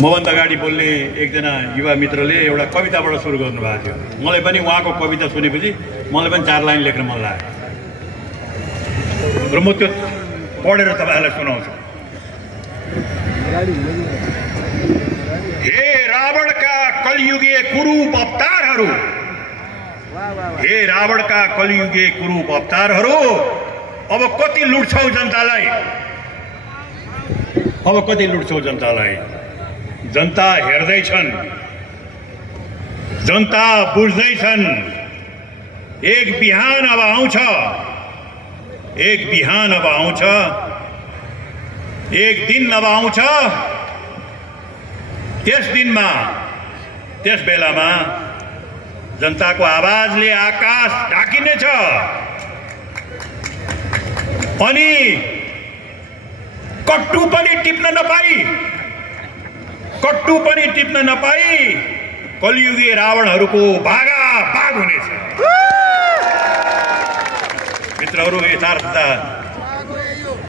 मभन्दा अगाडि बोल्ने एकजना युवा मित्रले एउटा कविताबाट सुरु गर्नुभएको थियो। मलाई पनि उहाँको कविता सुनेपछि मलाई पनि 4 लाइन लेख्न मन लाग्यो र म त्यो पढेर तपाईहरुलाई सुनाउँछु। हे रावणका कलियुगे कुरूप अवतारहरू, हे रावणका कलियुगे कुरूप अवतारहरू, अब कति लुट्छौ जनतालाई, अब कति लुट्छौ जनतालाई। जनता हेर्दैछन्, जनता बुझ्दैछन्। एक बिहान अब आउँछ, एक बिहान अब आउँछ, एक दिन अब आउँछ। त्यस दिनमा, त्यस बेलामा जनताको आवाजले आकाश ढाकिनेछ अनि कट्टु पनि टिप्न नपाई, कट्टु पनि टिप्न नपाई कलियुगी रावणहरूको भागाभाग हुनेछ। मित्रहरू, यथार्थता